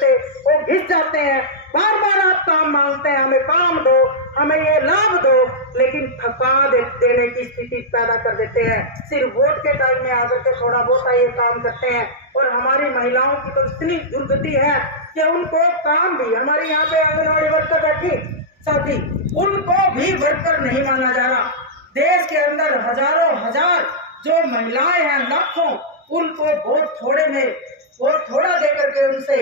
से वो घिस जाते हैं। बार बार आप काम मांगते हैं, हमें काम दो, हमें ये लाभ दो, लेकिन थका देने की स्थिति पैदा कर देते हैं। सिर्फ वोट के टाइम में आकर के थोड़ा बहुत ये काम करते हैं। और हमारी महिलाओं की तो इतनी दुर्गति है कि उनको काम भी, हमारे यहाँ पे आंगनबाड़ी वर्कर बैठी साथी, उनको भी वर्कर नहीं माना जा रहा। देश के अंदर हजारों हजार जो महिलाएं हैं, लाखों, उनको बहुत थोड़ा देकर के उनसे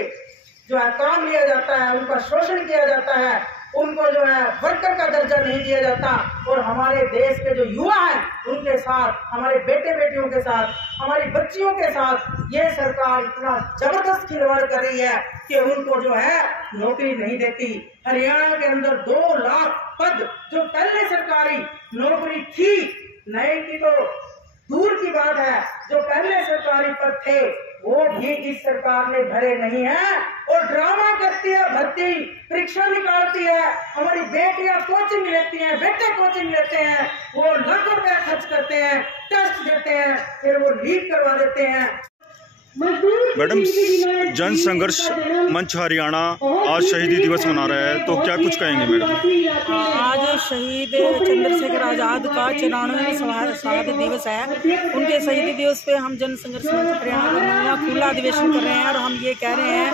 जो है काम लिया जाता है, उनका शोषण किया जाता है, उनको जो है वर्कर का दर्जा नहीं दिया जाता। और हमारे देश के जो युवा हैं उनके साथ, हमारे बेटे बेटियों के साथ, हमारी बच्चियों के साथ ये सरकार इतना जबरदस्त खिलवाड़ कर रही है कि उनको जो है नौकरी नहीं देती। हरियाणा के अंदर 2 लाख पद जो पहले सरकारी नौकरी थी, नए की तो दूर की बात है, जो पहले सरकारी पद थे वो भी इस सरकार ने भरे नहीं है। और ड्रामा करती है, भर्ती परीक्षा निकालती है, हमारी बेटियां कोचिंग लेती हैं, बेटे कोचिंग लेते हैं, वो लाखों रुपया खर्च करते हैं, टेस्ट देते हैं, फिर वो लीक करवा देते हैं। मैडम, जन संघर्ष मंच हरियाणा आज शहीदी दिवस मना रहा है, तो क्या कुछ कहेंगे मैडम? आज शहीद चंद्रशेखर आज़ाद का 94वां शहादत दिवस है। उनके शहीदी दिवस पे हम जन संघर्ष मंच हरियाणा खुला अधिवेशन कर रहे हैं और हम ये कह रहे हैं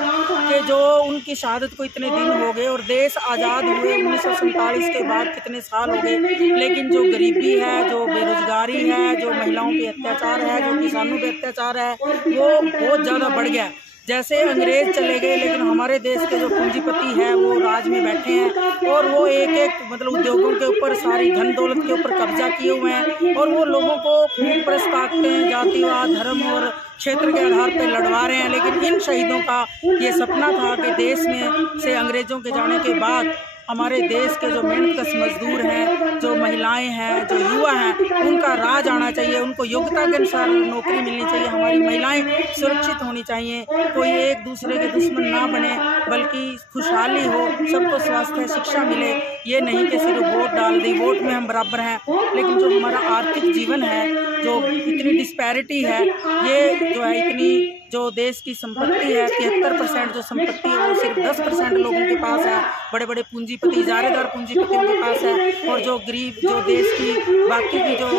कि जो उनकी शहादत को इतने दिन हो गए और देश आज़ाद हुए 1947 के बाद कितने साल हो गए, लेकिन जो गरीबी है, जो बेरोजगारी है, जो महिलाओं पे अत्याचार है, जो किसानों पे अत्याचार है, वो बहुत ज़्यादा बढ़ गया। जैसे अंग्रेज चले गए, लेकिन हमारे देश के जो पूंजीपति हैं वो राज में बैठे हैं और वो एक मतलब उद्योगों के ऊपर, सारी धन दौलत के ऊपर कब्जा किए हुए हैं और वो लोगों को फूट परस्त ताकते हैं, जातिवाद, धर्म और क्षेत्र के आधार पर लड़वा रहे हैं। लेकिन इन शहीदों का ये सपना था कि देश में से अंग्रेजों के जाने के बाद हमारे देश के जो मेहनतकश मजदूर हैं, जो महिलाएं हैं, जो युवा हैं, उनका राज आना चाहिए, उनको योग्यता के अनुसार नौकरी मिलनी चाहिए, हमारी महिलाएं सुरक्षित होनी चाहिए, कोई एक दूसरे के दुश्मन ना बने, बल्कि खुशहाली हो, सबको स्वास्थ्य शिक्षा मिले। ये नहीं कि सिर्फ वोट डाल दी, वोट में हम बराबर हैं, लेकिन जो हमारा आर्थिक जीवन है, जो इतनी डिस्पैरिटी है, ये जो है इतनी जो देश की संपत्ति है, 73% जो संपत्ति है वो सिर्फ 10% लोगों के पास है, बड़े बड़े पूंजीपति, इजारेदार पूंजीपतियों के पास है, और जो गरीब, जो देश की बाकी की जो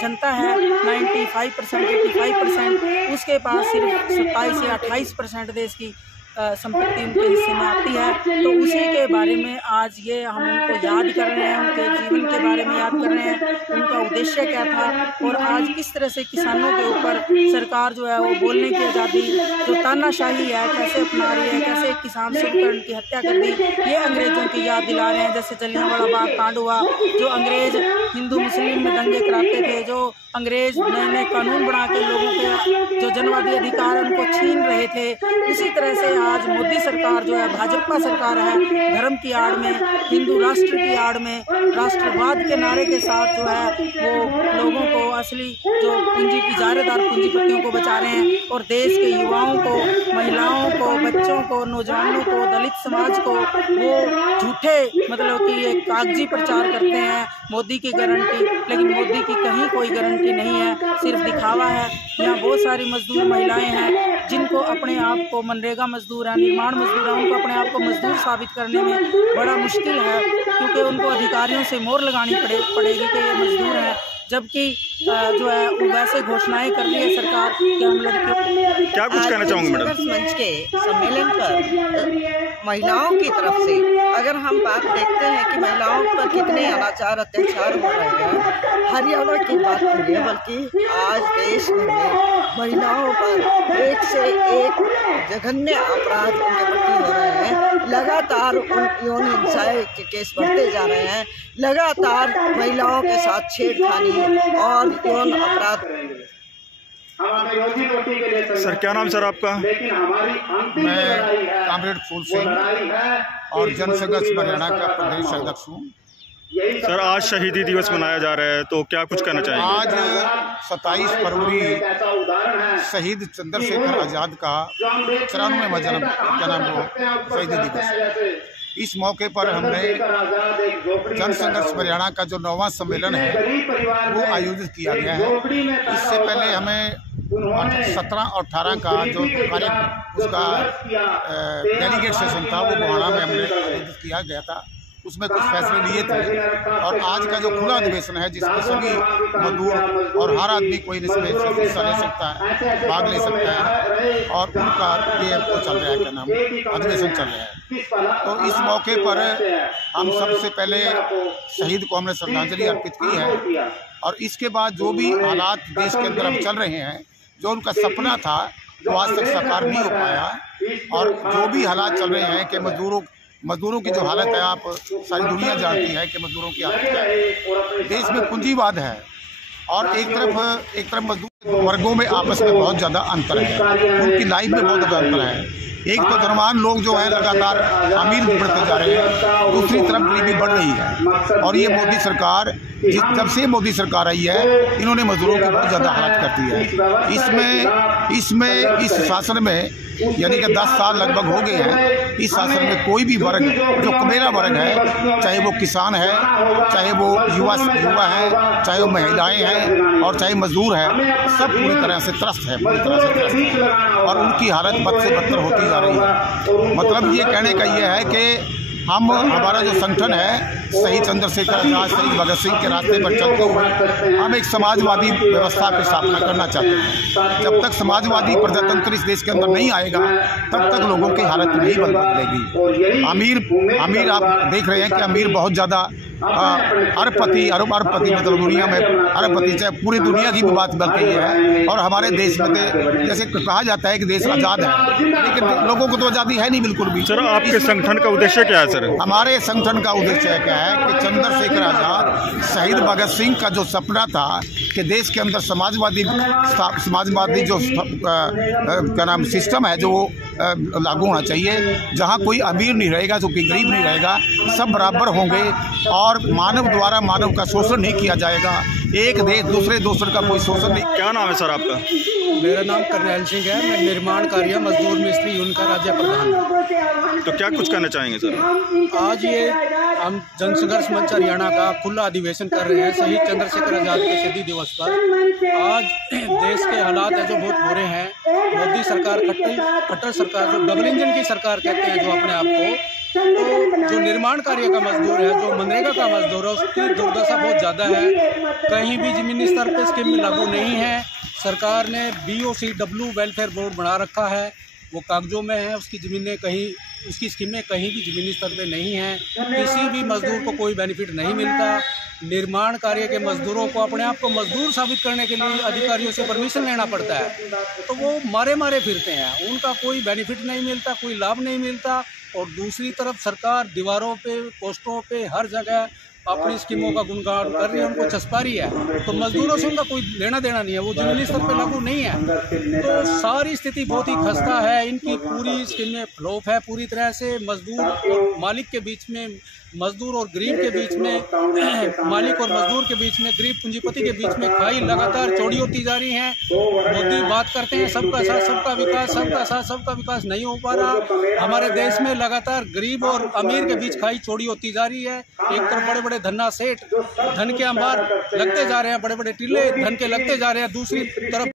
जनता है 95%, 85%, उसके पास सिर्फ 27 या 28% देश की संपत्ति उनके हिस्से में आती है। तो उसी के बारे में आज ये हम उनको याद कर रहे हैं, उनके जीवन के बारे में याद कर रहे हैं, उनका उद्देश्य क्या था और आज किस तरह से किसानों के ऊपर सरकार जो है वो बोलने की आज़ादी, जो तानाशाही है, कैसे अपना रही है, कैसे किसान सुनकर उनकी हत्या कर दी, ये अंग्रेज़ों की याद दिला रहे हैं। जैसे जलियांवाला बाग कांड हुआ, जो अंग्रेज़ हिंदू मुस्लिम में दंगे कराते थे, जो अंग्रेज़ नए नए कानून बना के लोगों के जो जनवादी अधिकार उनको छीन रहे थे, उसी तरह से आज मोदी सरकार जो है, भाजपा सरकार है, धर्म की आड़ में, हिंदू राष्ट्र की आड़ में, राष्ट्रवाद के नारे के साथ जो है वो लोगों को, असली जो इजारेदार पूंजीपतियों को बचा रहे हैं और देश के युवाओं को, महिलाओं को, बच्चों को, नौजवानों को, दलित समाज को वो झूठे मतलब कि एक कागजी प्रचार करते हैं मोदी की गारंटी, लेकिन मोदी की कहीं कोई गारंटी नहीं है, सिर्फ दिखावा है। यहाँ बहुत सारी मजदूर महिलाएं हैं जिनको अपने आप को, मनरेगा मजदूर है, निर्माण मजदूर है, उनको अपने आप को मजदूर साबित करने में बड़ा मुश्किल है, क्योंकि उनको अधिकारियों से मोहर लगानी पड़ेगी कि ये मजदूर हैं, जबकि जो है वैसे घोषणाएं कर रही है सरकार कि हम लड़के। क्या कुछ कहना चाहूँगी मैडम? मंच के सम्मेलन पर महिलाओं की तरफ से अगर हम बात देखते हैं कि महिलाओं पर कितने अनाचार अत्याचार हो रहे हैं, हरियाणा की बात नहीं है बल्कि आज देश भर में महिलाओं पर एक से एक जघन्य अपराध उनके प्रति हो रहे हैं। लगातार उन यौन हिंसा के केस बढ़ते जा रहे हैं, लगातार महिलाओं के साथ छेड़खानी और यौन अपराध। सर क्या नाम सर आपका? मैं कॉमरेड फूल सिंह और जन संघर्ष हरियाणा का प्रदेश अध्यक्ष हूँ। सर आज शहीदी दिवस मनाया जा रहा है, तो क्या कुछ कहना चाहेंगे? आज 27 फरवरी शहीद चंद्रशेखर आज़ाद का 94वां जन्म शहीदी दिवस। इस मौके पर हमने जन संघर्ष हरियाणा का जो 9वां सम्मेलन है वो आयोजित किया गया है। इससे पहले हमें 17 और 18 का जो उसका डेलीगेट सेशन था वो गोहाना में हमने आयोजित किया गया था। उसमें कुछ फैसले लिए थे और आज का जो खुला अधिवेशन है जिसमें सभी मजदूर और हर आदमी कोई इसमें हिस्सा ले सकता है, भाग ले सकता है और उनका ये वो चल रहा है, क्या नाम, अधिवेशन चल रहा है। तो इस मौके पर हम सबसे पहले शहीद को हमने श्रद्धांजलि अर्पित की है और इसके बाद जो भी हालात देश के अंदर अब चल रहे हैं, जो उनका सपना था वो आज तक साकार नहीं हो पाया और जो भी हालात चल रहे हैं कि मजदूरों की जो हालत है, आप सारी दुनिया जानती है कि मजदूरों की हालत क्या है। देश में पूंजीवाद है और एक तरफ मजदूर वर्गों में आपस में बहुत ज़्यादा अंतर है, उनकी लाइफ में बहुत ज़्यादा अंतर है। एक तो धनवान लोग जो हैं लगातार अमीर बढ़ते जा रहे हैं, दूसरी तरफ गरीबी बढ़ रही है और ये मोदी सरकार जब से मोदी सरकार आई है इन्होंने मजदूरों की बहुत ज़्यादा हालत कर दी है। इसमें इस शासन में यानी कि 10 साल लगभग हो गए हैं, इस शासन में कोई भी वर्ग जो कमेरा वर्ग है, चाहे वो किसान है, चाहे वो युवा है, चाहे वो महिलाएं हैं और चाहे मजदूर है, सब पूरी तरह से त्रस्त है, पूरी तरह से त्रस्त है और उनकी हालत बद से बदतर होती जा रही है। मतलब ये कहने का ये है कि हमारा जो संगठन है शहीद चंद्रशेखर आजाद, शहीद भगत सिंह के रास्ते पर चलते हुए हम एक समाजवादी व्यवस्था की स्थापना करना चाहते हैं। जब तक समाजवादी प्रजातंत्र इस देश के अंदर नहीं आएगा तब तक लोगों की हालत नहीं बदलेगी। अमीर आप देख रहे हैं कि अमीर बहुत ज़्यादा अरबपति मतलब दुनिया में अरबपति, चाहे पूरी दुनिया की भी बात बन गई है और हमारे देश में जैसे कहा जाता है कि देश आज़ाद है, लेकिन लोगों को तो आज़ादी है नहीं बिल्कुल भी। सर, आपके संगठन का उद्देश्य क्या है? सर, हमारे संगठन का उद्देश्य क्या है कि चंद्रशेखर आजाद, शहीद भगत सिंह का जो सपना था कि देश के अंदर समाजवादी जो क्या नाम सिस्टम है जो लागू होना चाहिए, जहां कोई अमीर नहीं रहेगा, जो कोई गरीब नहीं रहेगा, सब बराबर होंगे और मानव द्वारा मानव का शोषण नहीं किया जाएगा, एक देश दूसरे का कोई शोषण नहीं। क्या नाम है सर आपका? मेरा नाम करनैल सिंह है, मैं निर्माण कार्य मजदूर मिस्त्री यूनियन का राज्य प्रधान। तो क्या कुछ कहना चाहेंगे सर? आज ये हम जन संघर्ष मंच हरियाणा का खुला अधिवेशन कर रहे हैं शहीद चंद्रशेखर आजाद के शहीदी दिवस पर। आज देश के हालात है जो बहुत बुरे हैं। मोदी सरकार कट्टर सरकार, जो डबल इंजन की सरकार कहते हैं जो अपने आप को, तो जो निर्माण कार्य का मजदूर है, जो मनरेगा का मजदूर है, उसकी दुर्दशा बहुत ज़्यादा है। कहीं भी जमीनी स्तर पर स्कीम लागू नहीं है। सरकार ने BOCW वेलफेयर बोर्ड बना रखा है, वो कागजों में है, उसकी ज़मीनें कहीं, उसकी स्कीमें कहीं भी ज़मीनी स्तर पे नहीं हैं। किसी भी मजदूर को कोई बेनिफिट नहीं मिलता। निर्माण कार्य के मजदूरों को अपने आप को मजदूर साबित करने के लिए अधिकारियों से परमिशन लेना पड़ता है, तो वो मारे फिरते हैं, उनका कोई बेनिफिट नहीं मिलता, कोई लाभ नहीं मिलता। और दूसरी तरफ सरकार दीवारों पे, पोस्टरों पे, हर जगह अपनी स्कीमों का गुणगान कर रही है, उनको छसपा रही है, तो मजदूरों से उनका कोई लेना देना नहीं है, वो जमीनी स्तर पर लागू नहीं है। तो सारी स्थिति बहुत ही खस्ता है, इनकी पूरी स्कीमें फ्लॉप है पूरी तरह से। मजदूर और मालिक के बीच में, मजदूर और गरीब के बीच में, मालिक और मजदूर के बीच में, गरीब पूंजीपति के बीच में खाई लगातार चौड़ी होती जा रही है। मोदी बात करते हैं सबका साथ सबका विकास, सबका साथ सबका विकास, नहीं हो पा रहा। हमारे देश में लगातार गरीब और अमीर के बीच खाई चौड़ी होती जा रही है। एक तरफ बड़े बड़े धन्ना सेठ धन के अंबार लगते जा रहे हैं, बड़े बड़े टीले धन के लगते जा रहे हैं, दूसरी तरफ